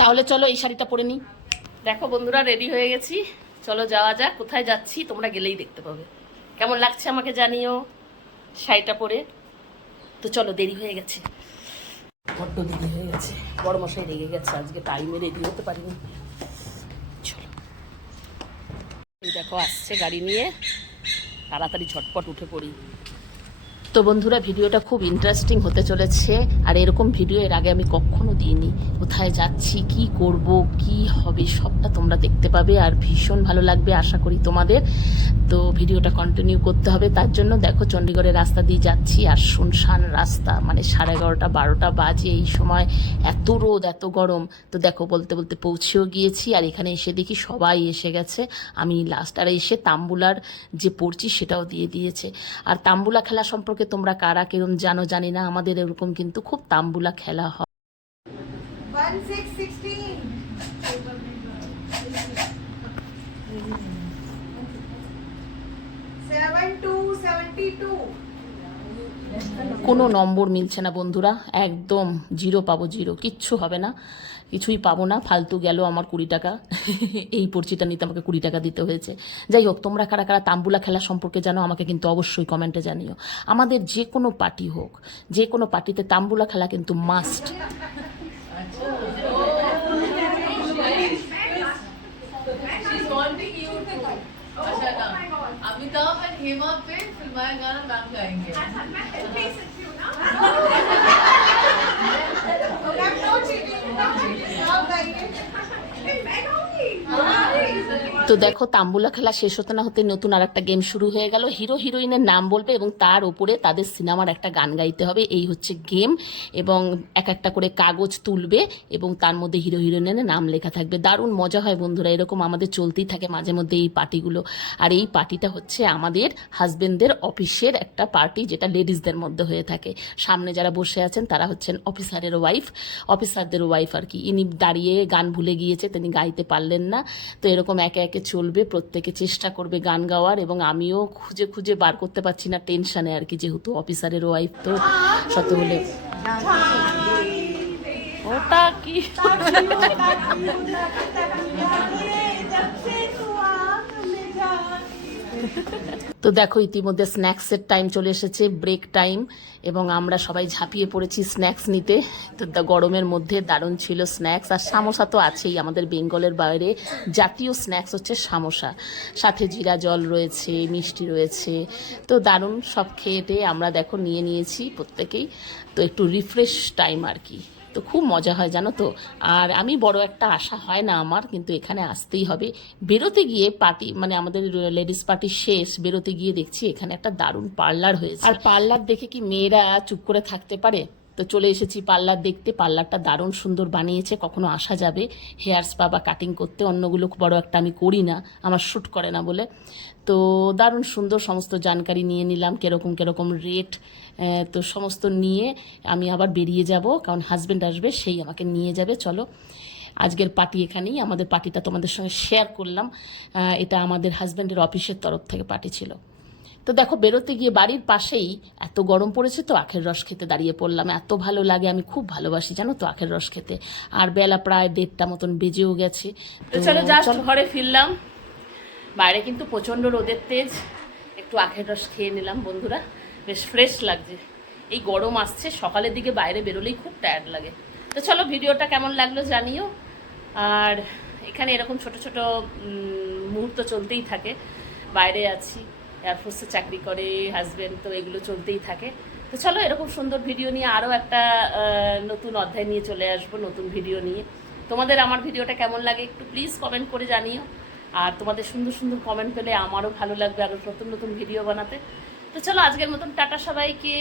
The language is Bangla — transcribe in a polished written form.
তাহলে চলো এই শাড়িটা পরে নিই। দেখো বন্ধুরা, রেডি হয়ে গেছি, চলো যাওয়া যাক। কোথায় যাচ্ছি তোমরা গেলেই দেখতে পাবে। কেমন লাগছে আমাকে জানিও শাড়িটা পরে। তো চলো, দেরি হয়ে গেছে, বড্ড দেরি হয়ে গেছে, বড় মশাই রেগে গেছে, আজকে টাইমে রেডি হতে পারিনি। চলো, এই দেখো আসছে গাড়ি নিয়ে, তাড়াতাড়ি ঝটপট উঠে পড়ি। তো বন্ধুরা, ভিডিওটা খুব ইন্টারেস্টিং হতে চলেছে, আর এরকম ভিডিও এর আগে আমি কখনো দিইনি। কোথায় যাচ্ছি, কি করব, কি হবে, সবটা তোমরা দেখতে পাবে, আর ভীষণ ভালো লাগবে আশা করি তোমাদের। তো ভিডিওটা কন্টিনিউ করতে হবে। তার জন্য দেখো, চণ্ডীগড়ের রাস্তা দিয়ে যাচ্ছি, আর শুনশান রাস্তা, মানে 11:30 12টা বাজে এই সময়, এত রোদ এত গরম। তো দেখো, বলতে বলতে পৌঁছেও গিয়েছি, আর এখানে এসে দেখি সবাই এসে গেছে। আমি লাস্ট আর এসে তাম্বুলার যে পড়ছি সেটাও দিয়ে দিয়েছে। আর তাম্বুলা খেলা সম্পর্কে তোমরা কারা কেরম জানো জানি না, আমাদের এরকম কিন্তু খুব তাম্বুলা খেলা হয়। 72 কোনো নম্বর মিলছে না বন্ধুরা, একদম জিরো পাবো, জিরো, কিচ্ছু হবে না, কিছুই পাবো না, ফালতু গেল আমার 20 টাকা। এই পরিচিতা নিতে আমাকে 20 টাকা দিতে হয়েছে। যাই হোক, তোমরা কারা কারা তাম্বুলা খেলা সম্পর্কে জানো আমাকে কিন্তু অবশ্যই কমেন্টে জানিও। আমাদের যে কোনো পার্টি হোক, যে কোনো পার্টিতে তাম্বুলা খেলা কিন্তু মাস্ট। अमिताभ एंड हेमा पे फिल्माया गाना मैम गाएंगे। তো দেখো, তাম্বুলা খেলা শেষ হতে না হতে নতুন আর একটা গেম শুরু হয়ে গেল। হিরো হিরোইনের নাম বলবে এবং তার উপরে তাদের সিনেমার একটা গান গাইতে হবে, এই হচ্ছে গেম। এবং এক একটা করে কাগজ তুলবে এবং তার মধ্যে হিরো হিরোইনের নাম লেখা থাকবে। দারুণ মজা হয় বন্ধুরা, এরকম আমাদের চলতেই থাকে মাঝে মধ্যে এই পার্টিগুলো। আর এই পার্টিটা হচ্ছে আমাদের হাজবেন্ডদের অফিসের একটা পার্টি, যেটা লেডিসদের মধ্যে হয়ে থাকে। সামনে যারা বসে আছেন তারা হচ্ছেন অফিসারের ওয়াইফ, অফিসারদের ওয়াইফ আর কি। ইনি দাঁড়িয়ে গান ভুলে গিয়েছে, তিনি গাইতে পারলেন না। তো এরকম একে একে চলবে, প্রত্যেকে চেষ্টা করবে গান গাওয়ার, এবং আমিও খুঁজে খুঁজে বার করতে পারছি না, টেনশানে আর কি, যেহেতু অফিসারের ওয়াইফ। তো শত হলে ওটা কি তো দেখো, ইতিমধ্যে স্ন্যাক্সের টাইম চলে এসেছে, ব্রেক টাইম, এবং আমরা সবাই ঝাঁপিয়ে পড়েছি স্ন্যাক্স নিতে। তো গরমের মধ্যে দারুণ ছিল স্ন্যাক্স। আর সামোসা তো আছেই, আমাদের বেঙ্গলের বাইরে জাতীয় স্ন্যাক্স হচ্ছে সামোসা, সাথে জিরা জল রয়েছে, মিষ্টি রয়েছে। তো দারুণ সব খেয়ে আমরা দেখো নিয়ে নিয়েছি প্রত্যেকেই। তো একটু রিফ্রেশ টাইম আর কি। তো খুব মজা হয় জানো তো। আর আমি বড় একটা আশা হয় না আমার, কিন্তু এখানে আসতেই হবে। বেরোতে গিয়ে পার্টি, মানে আমাদের লেডিস পার্টি শেষ, বেরোতে গিয়ে দেখছি এখানে একটা দারুণ পার্লার হয়েছে। আর পার্লার দেখে কি মেয়েরা চুপ করে থাকতে পারে? তো চলে এসেছি পার্লার দেখতে। পার্লারটা দারুণ সুন্দর বানিয়েছে, কখনো আসা যাবে হেয়ার স্পা বা কাটিং করতে। অন্যগুলো বড় একটা আমি করি না, আমার শ্যুট করে না বলে। তো দারুণ সুন্দর সমস্ত জানকারি নিয়ে নিলাম, কীরকম কীরকম রেট। তো সমস্ত নিয়ে আমি আবার বেরিয়ে যাব, কারণ হাজব্যান্ড আসবে, সেই আমাকে নিয়ে যাবে। চলো, আজকের পার্টি এখানেই, আমাদের পার্টিটা তোমাদের সঙ্গে শেয়ার করলাম। এটা আমাদের হাজব্যান্ডের অফিসের তরফ থেকে পার্টি ছিল। তো দেখো, বেরোতে গিয়ে বাড়ির পাশেই এত গরম পড়েছে, তো আখের রস খেতে দাঁড়িয়ে পড়লাম। এত ভালো লাগে, আমি খুব ভালোবাসি জানো তো আখের রস খেতে। আর বেলা প্রায় 1:30 মতন বেজেও গেছে। তো চলো জাস্ট ঘরে ফিরলাম। বাইরে কিন্তু প্রচণ্ড রোদের তেজ, একটু আখের রস খেয়ে নিলাম বন্ধুরা, বেশ ফ্রেশ লাগছে। এই গরম আসছে, সকালের দিকে বাইরে বেরোলেই খুব টায়ার্ড লাগে। তো চলো, ভিডিওটা কেমন লাগলো জানিও। আর এখানে এরকম ছোট ছোট মুহূর্ত চলতেই থাকে। বাইরে আছি, এয়ারফোর্সে চাকরি করে হাজব্যান্ড, তো এগুলো চলতেই থাকে। তো চলো, এরকম সুন্দর ভিডিও নিয়ে আরও একটা নতুন অধ্যায় নিয়ে চলে আসবো, নতুন ভিডিও নিয়ে। তোমাদের আমার ভিডিওটা কেমন লাগে একটু প্লিজ কমেন্ট করে জানিও। আর তোমাদের সুন্দর সুন্দর কমেন্ট পেলে আমারও ভালো লাগবে আরও নতুন নতুন ভিডিও বানাতে। তো চলো, আজকের মতন টাটা সবাইকে।